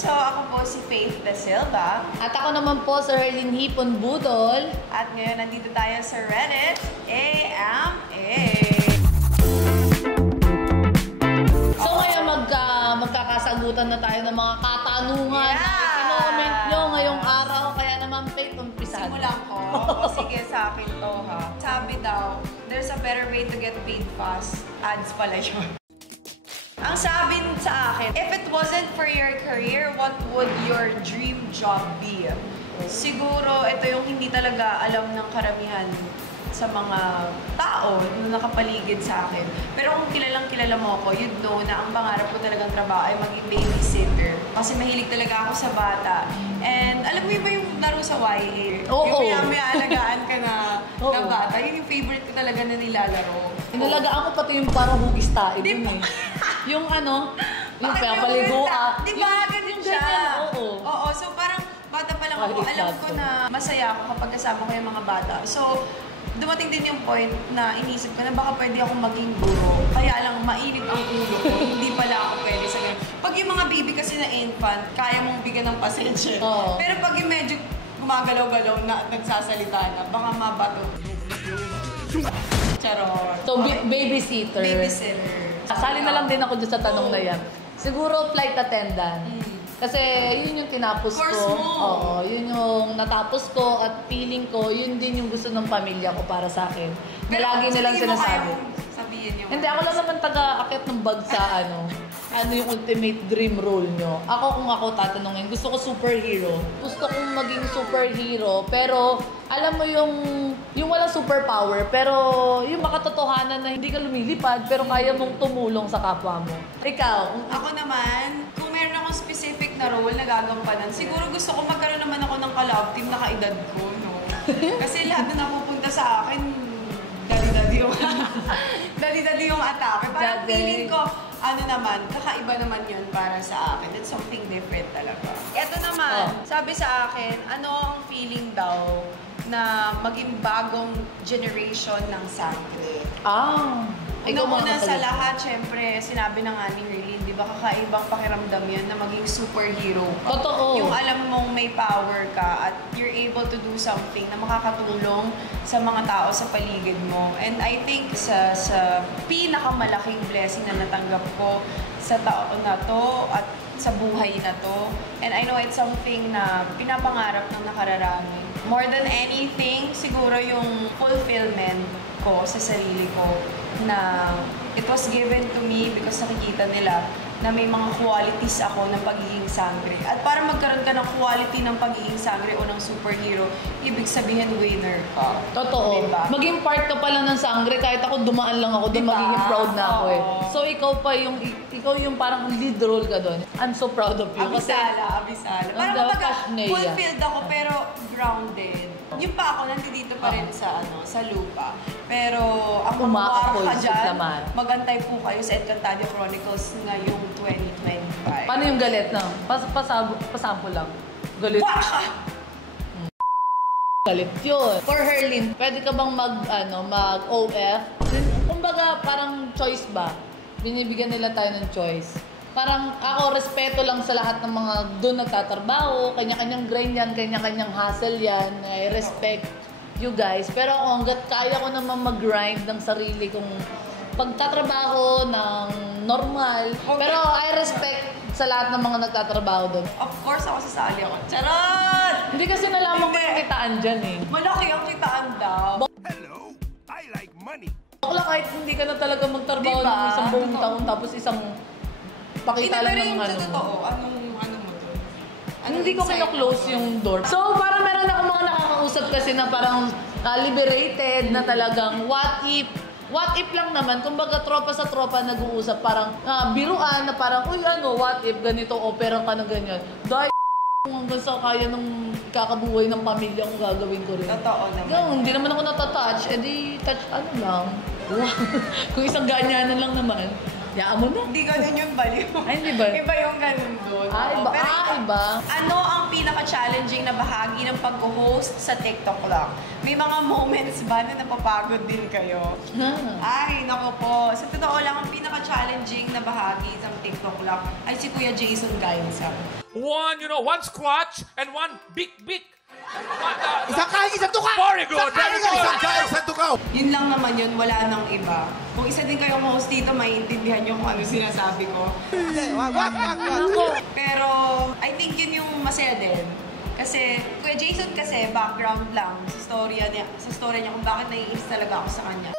So, ako po si Faith Da Silva. At ako naman po si Herlyn Hipon Budol. At ngayon, nandito tayo sa Reddit, AMA. So, ngayon magkakasagutan na tayo ng mga katanungan na i-comment nyo ngayong araw. Kaya naman, Faith, umpisan. Simulan ko. O sige, sa akin to ha. Sabi daw, there's a better way to get paid fast. Ads pala yun. Ang sabi sa akin, if it wasn't for your career, what would your dream job be? Siguro, ito yung hindi talaga alam ng karamihan sa mga tao na nakapaligid sa akin. Pero kung kilala mo ako, you'd know na ang pangarap ko talagang trabaho ay maging babysitter. Kasi mahilig talaga ako sa bata. And alam mo ba yung laro sa YA? Oo. Yung may alagaan ka na ng bata. Yun yung favorite ko talaga na nilalaro. Inalagaan ko pati yung parang hugis tayo dun eh. Yung ano, yung papaliguan. Di ba? Ganun siya. Oo. So parang bata pa lang ako. Alam ko na masaya ako kapag kasama ko yung mga bata. So, dumating din yung point na inisip ko na baka pwede akong maging guro. Kaya lang, mainit ang ulo ko. Hindi pala ako pwede sa ganun. Pag yung mga baby kasi na infant, kaya mong bigyan ng pasensya. Pero pag yung medyo gumagalaw-galaw na nagsasalita na, baka mabato. Charot. So, babysitter. Babysitter. Kasali na lang din ako dyan sa tanong na yan. Siguro, flight attendant. Kasi yun yung tinapos ko. Oo, yun yung natapos ko at feeling ko, yun din yung gusto ng pamilya ko para sa akin. Na lagi nilang sinasabi. Hindi, ako lang naman taga-akit ng bag sa ano yung ultimate dream role nyo. Ako kung ako tatanungin, gusto ko superhero. Gusto kong maging superhero, pero alam mo yung walang superpower, pero yung makatotohanan na hindi ka lumilipad, pero kaya mong tumulong sa kapwa mo. Ikaw? Ako naman, kung meron akong specific na role na gagampanan, siguro gusto ko magkaroon naman ako ng ka-love team na kaedad ko, no? Kasi lahat na napupunta sa akin, dali-dali yung atake. Parang feeling ko, kakaiba naman yun para sa akin. It's something different talaga. Ito naman, sabi sa akin, ano ang feeling daw na maging bagong generation ng sangre? Ikaw muna sa lahat, syempre, sinabi na nga ni Herlyn, di ba kakaibang pakiramdam yan na maging superhero ka. Totoo. Yung alam mong may power ka at you're able to do something na makakatulong sa mga tao sa paligid mo. And I think sa pinakamalaking blessing na natanggap ko sa taon na to at sa buhay na to. And I know it's something na pinapangarap ng nakararami. More than anything, siguro yung fulfillment ko sa sarili ko na it was given to me because nakikita nila na may mga qualities ako ng pagiging sangre. At para magkaroon ka ng quality ng pagiging sangre o ng superhero, ibig sabihin winner ka. Totoo. Diba? Maging part ka pa lang ng sangre, kahit ako dumaan lang ako doon, magiging proud na ako eh. So ikaw yung parang lead role ka doon. I'm so proud of you. Abisala. Parang fulfilled ako pero grounded. Yung pa ako, nandito pa rin sa lupa. Pero ang mga dyan, magantay po kayo sa Encantadia Chronicles ngayong 2025. Paano yung galit na? Pasample lang. Galit. Galit yun. For Herlyn, pwede ka bang mag-OF? Kumbaga, parang choice ba? Binibigyan nila tayo ng choice. Parang ako, respeto lang sa lahat ng mga doon nagtatrabaho, kanya-kanyang grind yan, kanya-kanyang hustle yan. I respect you guys. Pero hanggat kaya ko naman mag-grind ng sarili kong pagtatrabaho ng normal. Pero I respect sa lahat ng mga nagtatrabaho doon. Of course, ako sasali ako. Charot! Hindi kasi nalaman mo yung kitaan dyan eh. Malaki ang kitaan daw. Hello, I like money. Ako lang kahit hindi ka na talaga magtrabaho ng isang buong taon tapos isang pakita lang ng ano mo. Anong mo doon? Hindi ko kino-close yung door. So, parang meron ako mga nakakausap kasi na parang liberated na talagang what if lang naman. Kumbaga, tropa sa tropa nag-uusap. Parang biruan na parang, what if ganito, opera ka na ganyan. Dahil hanggang sa kaya ng kakabuhay ng pamilya kung gagawin ko rin. Totoo naman. Hindi naman ako natatouch. Touch lang. Kung isang ganyanan lang naman. Yaan mo na. Hindi ganun yung baliw. Ay, hindi ba? Iba yung ganun doon. Iba. Pero, iba. Ano ang pinaka-challenging na bahagi ng pag-host sa TikTok lang? May mga moments ba na napapagod din kayo? Ay, nako po. Sa totoo lang, ang pinaka-challenging na bahagi ng TikTok lang ay si Kuya Jason Gainsa. One squatch and one big. Isang tukaw! Very good, very good. Isang tukaw! Yun lang naman yun, wala nang iba. Kung isa din kayong host dito, maiintindihan nyo kung ano sinasabi ko. Pero, I think yun yung masaya din. Kasi, Kuya Jason kasi, background lang sa story niya kung bakit naiinis talaga ako sa kanya.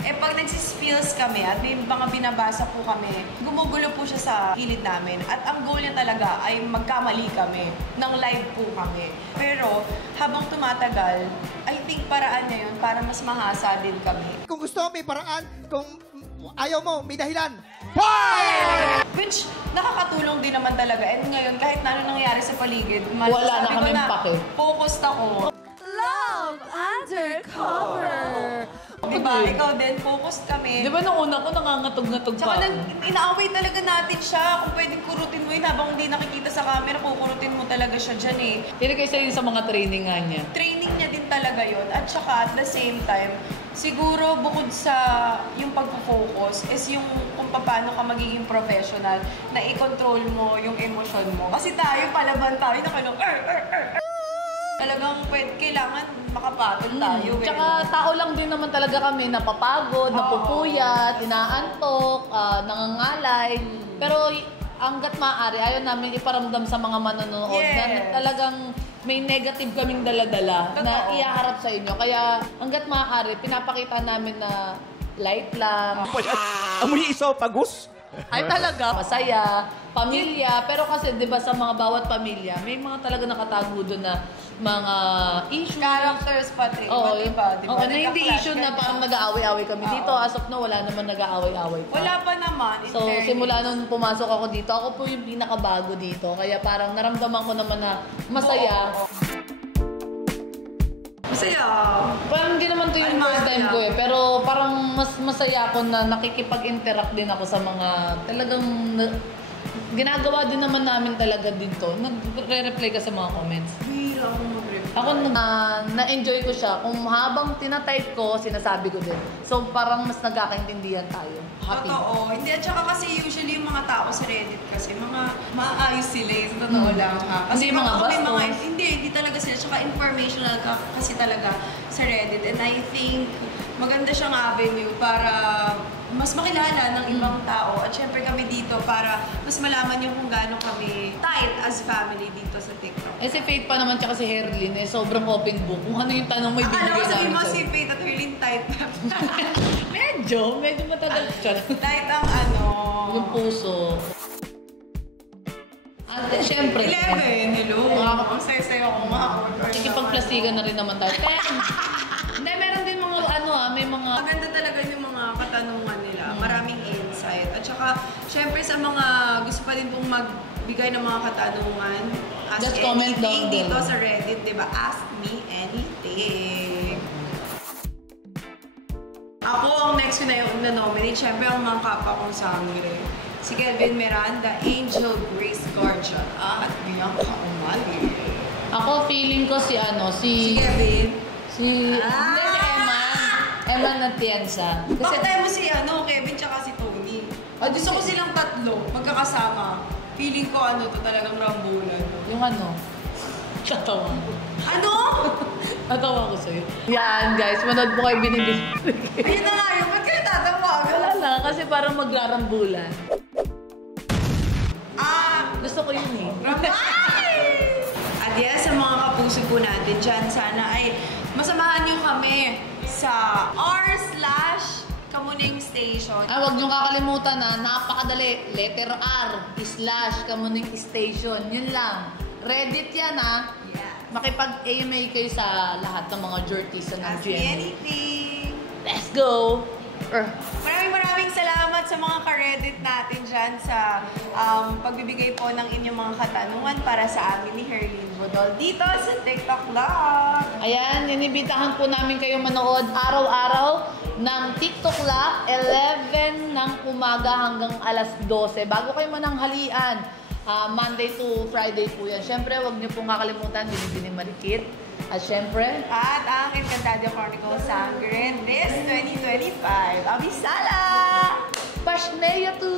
Eh, pag nagsispills kami at may mga binabasa po kami, gumugulo po siya sa kilid namin. At ang goal niya talaga ay magkamali kami, ng live po kami. Pero, habang tumatagal, I think paraan niya yun para mas mahasa din kami. Kung gusto mo, may paraan. Kung ayaw mo, may dahilan. Which, nakakatulong din naman talaga. And ngayon, kahit na ano nangyari sa paligid, Wala na kaming pake. Focused ako. Love Undercover! Diba? Ikaw din, focused kami. Di ba nung una ko nangangatog-ngatog pa? Tsaka inaaway talaga natin siya. Kung pwedeng kurutin mo yun habang hindi nakikita sa camera, kukurutin mo talaga siya dyan eh. Hindi kayo sa'yo sa mga training nga niya. Training niya din talaga yun. At saka at the same time, siguro bukod sa yung pagpo-focus is yung kung paano ka magiging professional na i-control mo yung emosyon mo. Kasi tayo, palaban tayo na kailang talagang kailangan makapatol tayo. Tsaka tao lang din naman talaga kami, napapagod, napupuyat, inaantok, nangangalay. Pero hanggat maaari, ayaw namin iparamdam sa mga manonood na talagang may negative kaming daladala na ihaharap sa inyo. Kaya hanggat maaari, pinapakita namin na light lang. Amoy isaw, pagus? Ay talaga, masaya, pamilya. Pero kasi 'di ba sa mga bawat pamilya, may mga talaga nakatago doon na mga issues. Characters pati. Oo, diba? na hindi issue na parang nag-aaway-aaway kami dito. As of now, wala naman nag-aaway-aaway pa. Wala pa naman. So, simula nung pumasok ako dito, ako po yung pinakabago dito. Kaya parang naramdaman ko naman na masaya. Masaya. Parang hindi naman to yung first time ko eh. Pero parang mas masaya ako na nakikipag-interact din ako sa mga talagang ginagawa din naman namin talaga dito. Nagre-reply ka sa mga comments. Bihira akong mag-reply. Ako na-enjoy ko siya. Kung habang tinatype ko, sinasabi ko din. So parang mas nagkakaintindihan tayo. Happy. Totoo. Hindi, at saka kasi usually yung mga tao sa Reddit kasi mga maayos sila eh. Sa totoo lang ha. Kasi Hindi mga bastos. Hindi talaga sila. Tsaka informational ka kasi talaga sa Reddit. And I think maganda siyang avenue para mas makilala ng ibang tao. At syempre kami dito para mas malaman yung kung gaano kami tight as family dito sa TikTok. Eh si Faith pa naman tsaka si Herlyn eh, sobrang open book. Kung ano yung tanong may bibigay Akala ko sabihin namin mo sa'yo. si Faith at Herlyn tight na. medyo matagal siya. Tight ang ano. Yung puso. At syempre, 11, hello. Ang sayo-sayo ako nga. ikipagplastikan na rin naman tayo. Kaya, hindi, meron din mga may mga... Maganda talaga yung mga katanungan nila. Maraming insight. At saka, syempre sa mga gusto pa din pong magbigay ng mga katanungan, ask Just comment anything down dito below. sa Reddit, di ba? Ask me anything. Ako, ang next ko na yung na-nominate, syempre ang mga kapwa kong sangre. Si Kelvin Miranda, Angel Grace Garcia, at Bianca Umali. Ako, feeling ko si Si Kevin. Hindi, si Emma. Emma Natienza. Bakit tayo mo si Kevin tsaka si Tony? Gusto ko silang tatlo, magkakasama. Feeling ko to talagang rambulan. Yung tatawa. Ano? Tatawa ko sa'yo. Yan, guys. Manood po kayo binibig. Ayun na nga yun, ba't kayo tatawagan? Wala lang, kasi parang magrarambulan. Gusto ko yun eh. At yes, sa mga kapuso po natin dyan, sana ay masamahan niyo kami sa r/Kamuning Station. Huwag niyong kakalimutan napakadali. Letter R, /Kamuning Station. Yun lang. Reddit yan Yes. Makipag-AMA kayo sa lahat ng mga jerkies ng Ask me GMA. anything. Let's go! Maraming salamat sa mga ka-Reddit natin dyan sa pagbibigay po ng inyong mga katanungan para sa amin ni Herlyn Bodol dito sa TikTok Live. Ayan, inibitahan po namin kayo manood araw-araw ng TikTok Live, 11 ng umaga hanggang alas 12. Bago kayo mananghalian, Monday to Friday po yan. Siyempre, huwag niyo pong kakalimutan, Binibining Marikit. At siyempre, At ang Encantadia Chronicles Sangre this 2025. Abisala! Pashnea to!